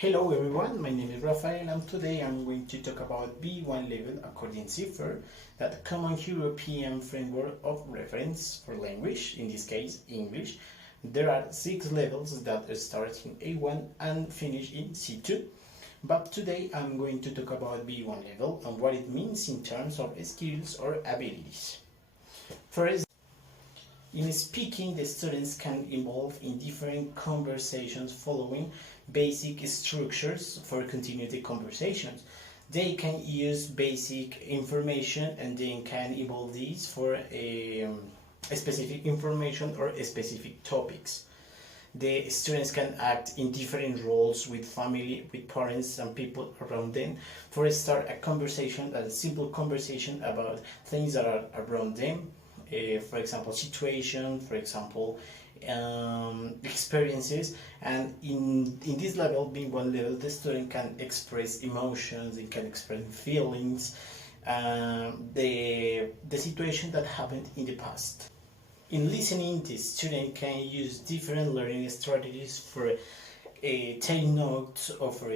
Hello everyone, my name is Rafael and today I'm going to talk about B1 level according to CIFAR, that Common European Framework of Reference for Language, in this case English. There are 6 levels that start in A1 and finish in C2. But today I'm going to talk about B1 level and what it means in terms of skills or abilities. First, in speaking, the students can involve in different conversations following basic structures for continuity conversations. They can use basic information and then can evolve these for a specific information or specific topics. The students can act in different roles with family, with parents and people around them. For start a conversation, a simple conversation about things that are around them. For example, situation, for example, experiences, and in this level, B1 level, the student can express emotions, they can express feelings, the situation that happened in the past. In listening, the student can use different learning strategies for take notes or for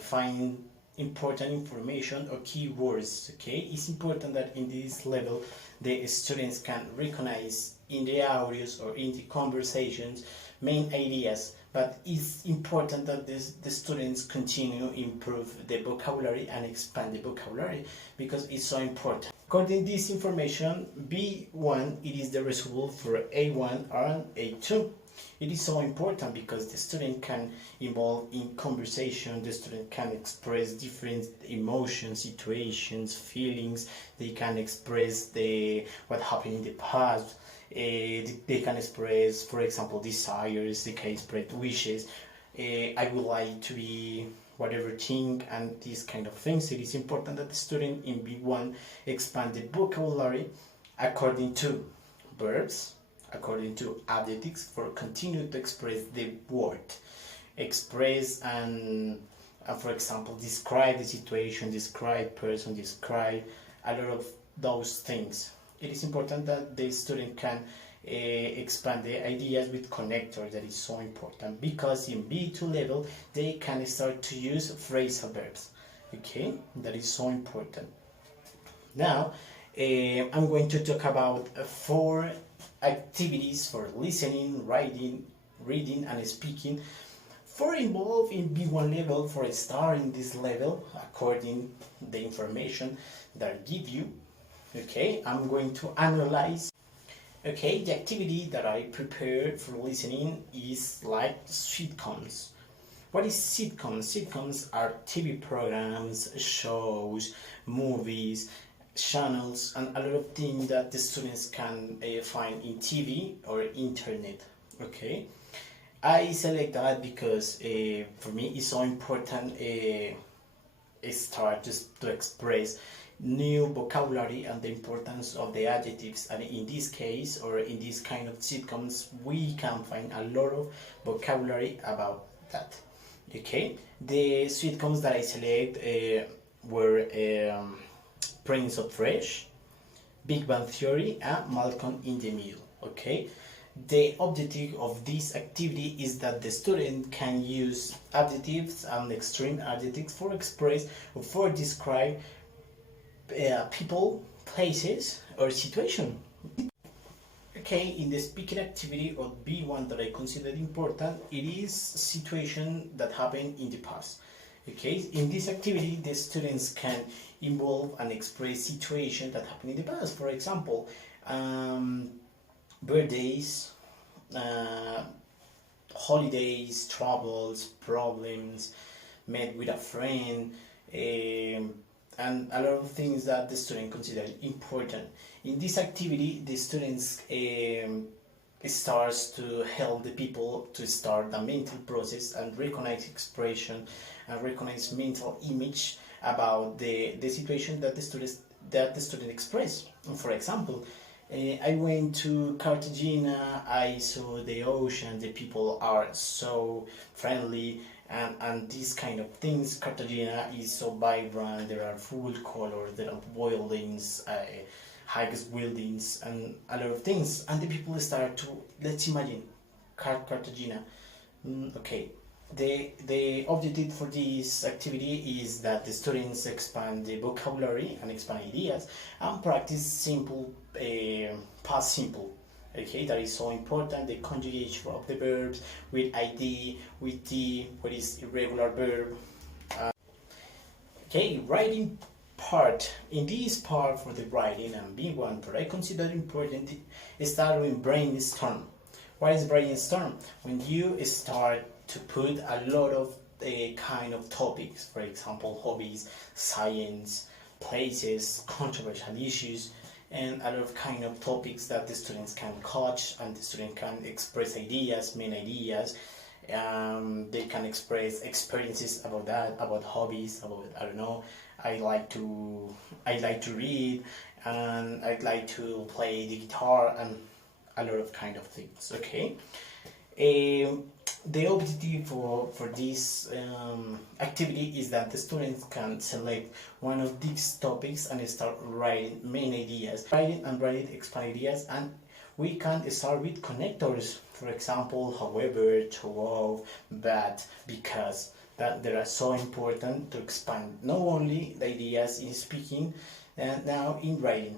find important information or keywords. Okay, it's important that in this level the students can recognize in the audios or in the conversations main ideas, but it's important that the students continue improve the vocabulary and expand the vocabulary because it's so important. According to this information, B1 it is the result for A1 and A2. It is so important because the student can involve in conversation, the student can express different emotions, situations, feelings, they can express what happened in the past, they can express, for example, desires, they can express wishes, I would like to be whatever thing, and these kind of things. It is important that the student in B1 expand the vocabulary according to verbs, according to adjectives, for continue to express the word, express and for example describe the situation, describe person, describe a lot of those things. It is important that the student can expand the ideas with connectors. That is so important because in B2 level they can start to use phrasal verbs. Okay, that is so important. Now I'm going to talk about 4 activities for listening, writing, reading and speaking for involved in B1 level. For a star in this level, according the information that I give you. Okay, I'm going to analyze. Okay, the activity that I prepared for listening is like sitcoms. What is sitcoms? Sitcoms are TV programs, shows, movies, channels, and a lot of things that the students can find in TV or internet. Okay, I select that because for me it's so important start just to express new vocabulary and the importance of the adjectives, and in this case or in this kind of sitcoms we can find a lot of vocabulary about that. Okay, the sitcoms that I select were Prince of Fresh, Big Bang Theory and Malcolm in the Middle. Okay, the objective of this activity is that the student can use adjectives and extreme adjectives for express or for describe people, places or situation. Okay, in the speaking activity of B1 that I consider important, it is situation that happened in the past. Okay, in this activity the students can involve and express situation that happened in the past. For example, birthdays, holidays, troubles, problems, met with a friend, and a lot of things that the student considers important. In this activity, the students starts to help the people to start the mental process and recognize expression and recognize mental image about the situation that the student express. For example, I went to Cartagena, I saw the ocean, the people are so friendly, and these kind of things. Cartagena is so vibrant, there are full colors, there are buildings, high buildings and a lot of things, and the people start to, let's imagine Cartagena. Okay, The objective for this activity is that the students expand the vocabulary and expand ideas and practice simple past simple. Okay, that is so important. The conjugation of the verbs with id, with t, what is irregular verb. Okay, writing part. In this part for the writing and B1 part, I consider important start with brainstorm. What is brainstorm? When you start to put a lot of kind of topics, for example, hobbies, science, places, controversial issues, and a lot of kind of topics that the students can catch and the student can express ideas, main ideas. They can express experiences about that, about hobbies, about I don't know. I like to read, and I'd like to play the guitar, and a lot of kind of things. Okay. The objective for this activity is that the students can select one of these topics and start writing main ideas, writing expand ideas, and we can start with connectors. For example, however, to, but, because, that they are so important to expand not only the ideas in speaking and now in writing.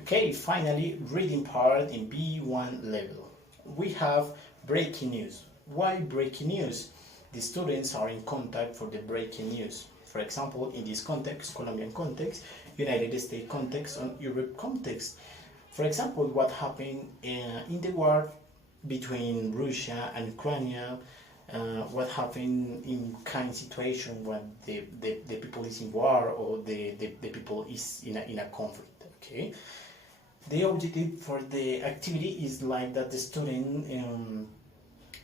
Okay, finally, reading part in B1 level. We have breaking news. Why breaking news? The students are in contact for the breaking news. For example, in this context, Colombian context, United States context, and Europe context. For example, what happened in the war between Russia and Ukraine, what happened in kind of situation when the people is in war or the people is in a conflict. Okay. The objective for the activity is like that the student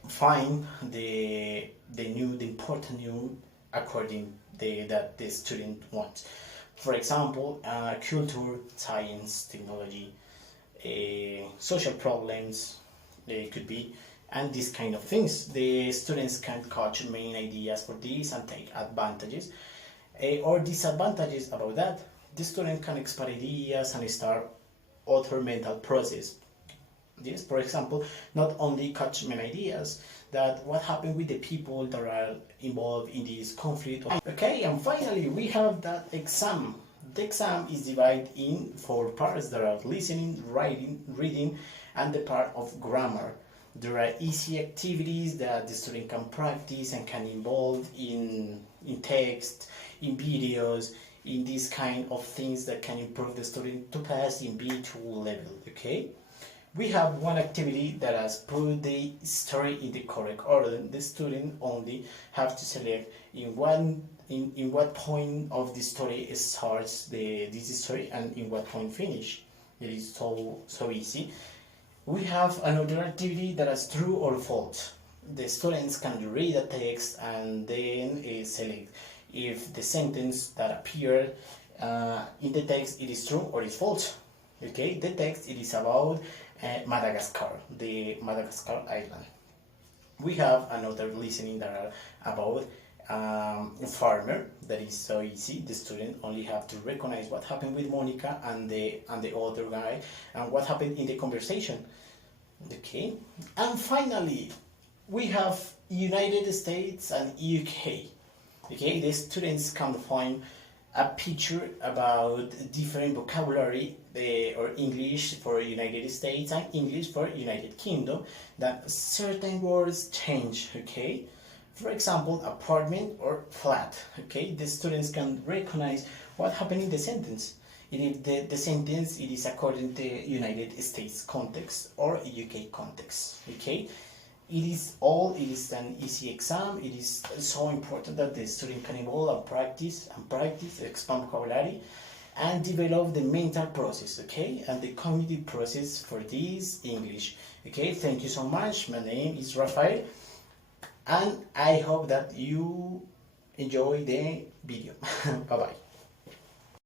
find the important news according that the student wants. For example, culture, science, technology, social problems, could be, and these kind of things. The students can catch main ideas for this and take advantages or disadvantages about that. The student can expand ideas and start other mental process. Yes, for example, not only catch main ideas, that what happened with the people that are involved in this conflict. Okay, and finally we have that exam. The exam is divided in 4 parts. There are listening, writing, reading, and the part of grammar. There are easy activities that the student can practice and can involve in text, in videos, in these kind of things that can improve the student to pass in B2 level. Okay, we have one activity that has put the story in the correct order. The student only have to select in what point of the story starts this story and in what point finish. It is so easy. We have another activity that is true or false. The students can read a text and then select if the sentence that appeared in the text it is true or is false. Okay, the text it is about Madagascar, the Madagascar island. We have another listening that are about farmer. That is so easy. The student only have to recognize what happened with Monica and the other guy and what happened in the conversation. Okay, and finally we have United States and UK. Okay, the students can find a picture about different vocabulary or English for United States and English for United Kingdom, that certain words change. Okay, for example, apartment or flat. Okay, the students can recognize what happened in the sentence. If the sentence it is according to United States context or UK context. Okay, it is an easy exam. It is so important that the student can involve and practice, expand vocabulary, and develop the mental process. Okay, and the cognitive process for this English. Okay, thank you so much. My name is Rafael, and I hope that you enjoy the video. Bye bye.